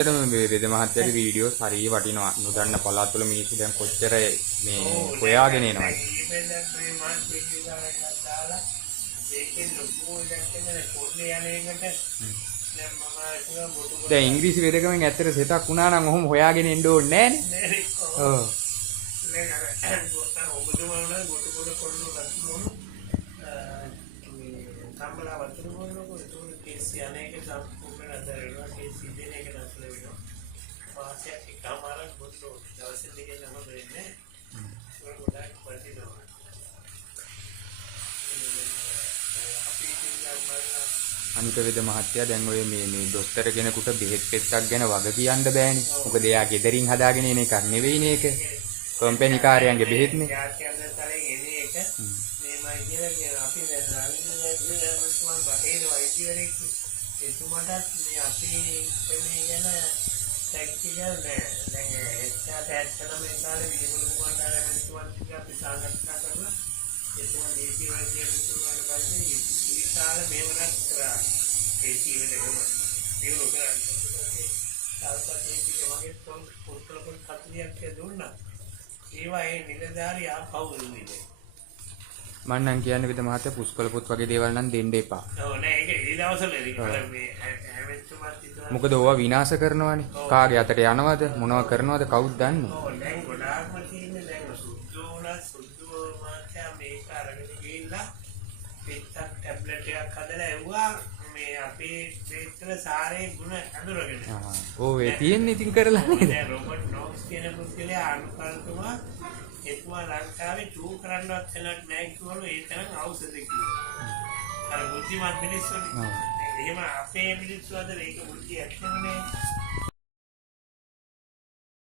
මේ වේද මහත්තයාගේ වීඩියෝස් හරිය වටිනවා. නොදන්න පළාත් වල මිනිස්සු දැන් කොච්චර මේ හොයාගෙන එනවද? දැන් ඉංග්‍රීසි වේදකමෙන් ඇත්තට සෙතක් වුණා නම් ඔහොම හොයාගෙන එන්න ඕනේ නෑනේ. ඔව්. අනික වේද මහත්තයා දැන් ඔය මේ දොස්තර කෙනෙකුට බෙහෙත් පෙත්තක් ගැන වග කියන්න බෑනේ. මොකද එයා ගෙදරින් හදාගෙන එන එකක් නෙවෙයිනේ ඒක. කම්පැනි කාර්යයන්ගේ බෙහෙත්නේ. මම නම් කියන්නේ විද මහත්තයා පුස්කොළ පොත් වගේ දේවල් නම් දෙන්න එපා. ඔව් නෑ ඒක ඒ දවස්වල මේ මොකද ඕවා විනාශ කරනවානේ. කාගේ අතට යනවද මොනව කරනවද කවුද දන්නේ? ඔව් දැන් ගොඩාක්ම තියෙන්නේ දැන් සුද්ධෝ මාත්‍යා මේක අරගෙන ගිහිල්ලා පිටක් ටැබ්ලට් එකක් හදලා එව්වා මේ අපේ ක්ෂේත්‍ර සාරේ ගුණ අඳුරගෙන. ඔව් ඒ තියෙන්නේ ඉතින් කරලා නේද? දැන් රොබර්ට් නොක්ස් කියන පුද්ගලයා අනුකල්පතුමා එතුමා ලංකාවේ චූ කරන්නවත් තැනක් නැහැ කිව්වලු ඒ තරම් ඖෂධ කිව්වා. අර බුද්ධිමත් මිනිස්සුනේ. එහෙම අපේ මිනිස්සු අතර ඒක බුද්ධිය ඇත්තනේ.